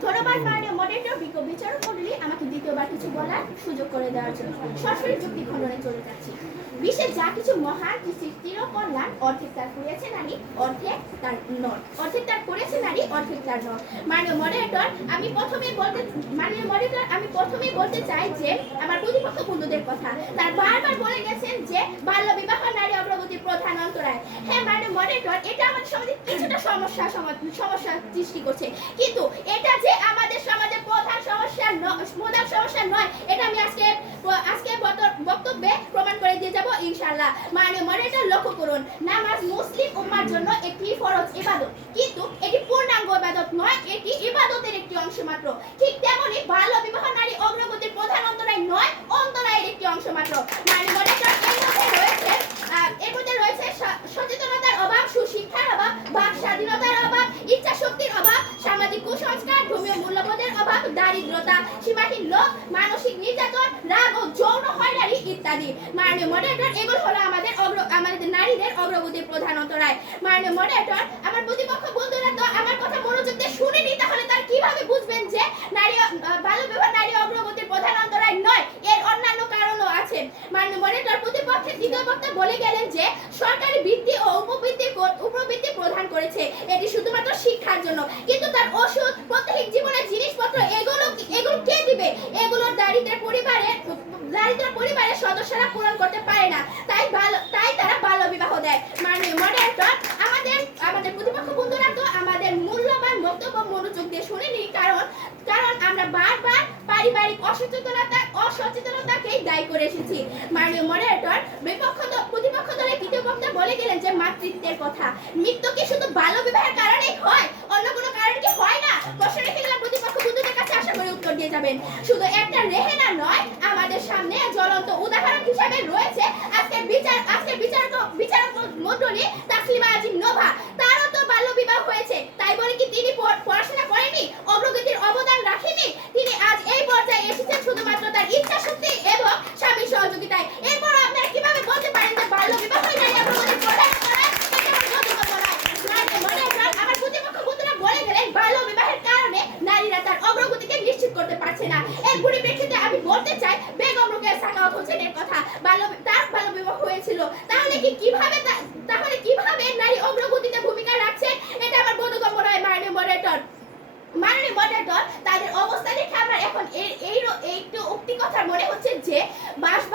ধন্যবাদ মাননীয় বিজ্ঞ বিচারক মন্ডলী আমাকে দ্বিতীয়বার কিছু বলার সুযোগ করে দেওয়ার জন্য সরাসরি যুক্তি খণ্ডনে চলে যাচ্ছি। যা কিছু মহান অর্ধেক তার করেছে নারী, অর্ধেক তার নয় অর্ধেক তার করেছে নারী, অর্ধেক তার নয় মাননীয় মডারেটর আমি প্রথমে বলতে, মাননীয় মডারেটর আমি বলতে চাই যে, আমার প্রতিপক্ষ বন্ধুদের কথা। তার বারবার বলে গেছেন যে, বাল্য বিবাহ, নারী অগ্রগতির প্রধান অন্তরায়। হ্যাঁ মাননীয় মডারেটর এটা আমাদের সমাজে কিছুটা সমস্যা সমস্যা সৃষ্টি করছে। কিন্তু এটা যে আমাদের সমাজে প্রধান সমস্যা ন- প্রধান নয়। এটা আমি আজকে আজকে বক্তব্যে প্রমাণ করে দিয়ে যাব, ইনশাআল্লাহ। মাননীয় মডারেটর লক্ষ্য করুন, নামাজ মুসলিম উম্মার জন্য একটি ফরজ ইবাদত। কিন্তু এটি পূর্ণাঙ্গ ইবাদত নয়, এটি ইবাদতের একটি অংশ মাত্র। ঠিক তেমনি বাল্য বিবাহ নারী অগ্রগতির প্রধান অন্তরায় নয়, অন্তরায়ের একটি অংশ মাত্র। এর মধ্যে রয়েছে এর মধ্যে রয়েছে সচেতনতার অভাব, সুশিক্ষার অভাব, বাক স্বাধীনতার অভাব ইচ্ছা শক্তির অভাব, সামাজিক কুসংস্কার, ধর্মীয় মূল্যবোধের অভাব, দারিদ্রতা, সীমাহীন লোক ইত্যাদি। মাননীয় মডারেটর এগুলো হলো আমাদের অগ্র আমাদের নারীদের অগ্রগতির প্রধান অন্তরায়। মাননীয় মডারেটর আমার প্রতিপক্ষ বন্ধুরা, তো আমার কথা মনোযোগ দিয়ে শুনেনি, তাহলে তার কীভাবে বুঝবেন যে নারী বাল্য বিবাহ নারী অগ্রগতির প্রধান অন্তরায় নয়, এর অন্যান্য কারণও আছে। মাননীয় মডারেটর প্রতিপক্ষের দ্বিতীয় বক্তা বলে গেলেন যে, সরকারি বৃত্তি ও উপবৃত্তি উপবৃত্তি প্রদান করেছে। এটি শুধুমাত্র শিক্ষার জন্য। কিন্তু তার ওষুধ, প্রত্যেক জীবনের জিনিসপত্র, এগুলো এগুলো কে দিবে? এগুলো দারিদ্রের পরিবারের দারিদ্র পরিবারের সদস্যরা পূরণ করতে পারে না তাই ভালো তাই তারা বাল্য বিবাহ দেয় মাননীয় মডারেটর আমাদের আমাদের প্রতিপক্ষ বন্ধুরা তো আমাদের মূল্যবান বক্তব্য মনোযোগ দিয়ে শুনেনি কারণ কারণ আমরা বারবার পারিবারিক অসচেতনতা, অসচেতনতাকেই দায়ী করে এসেছি। মাননীয় মডারেটর বিপক্ষ প্রতিপক্ষ দলের তৃতীয় বক্তা বলে গেলেন যে মাতৃত্বের কথা। মৃত্যু কি শুধু বাল্য বিবাহের কারণেই হয়, অন্য কোনো কারণে কি হয় না? প্রশ্ন রেখে গেলাম, প্রতিপক্ষ বন্ধুদের কাছে আশা করে উত্তর দিয়ে যাবেন। শুধু একটা রেহেনা নয়, আমাদের সামনে জ্বলন্ত উদাহরণ হিসাবে রয়েছে। আজকের বিচার, আজকের বিচারক বিচারক মণ্ডলী তাসলিমা আজিম নোভা তারও তো বাল্য বিবাহ হয়েছে তাই বলে কি তিনি পড়- পড়াশোনা করেনি অগ্রগতির অবদান রাখেনি তিনি আজ এই পর্যায়ে এসেছেন শুধুমাত্র তার ইচ্ছা শক্তি এবং স্বামীর সহযোগিতায় এরপর আপনারা কীভাবে বলতে পারেন যে বাল্য বিবাহ নারী অগ্রগতির প্রধান কারণ? এটা আমার বক্তব্য নয়। নারী মনে করেন, আমার প্রতিপক্ষ বন্ধুরা বলে গেলেন বাল্য বিবাহের কারণে নারীরা তার অগ্রগতিকে নিশ্চিত করতে পারছে না। এর পরিপ্রেক্ষিতে আমি বলতে চাই, বেগম রোকেয়া সাখাওয়াত হোসেনের কথা। বাল্য তার বাল্য বিবাহ হয়েছিল। তাহলে কি কীভাবে তাহলে কীভাবে নারী অগ্রগতিতে ভূমিকা রাখছে? এটা আমার বোধগম্য নয়, মাননীয় মডারেটর মাননীয় মডারেটর তাদের অবস্থা দেখে আমার এখন এই এই একটু উক্তি কথা মনে হচ্ছে যে বাঁশবাগানে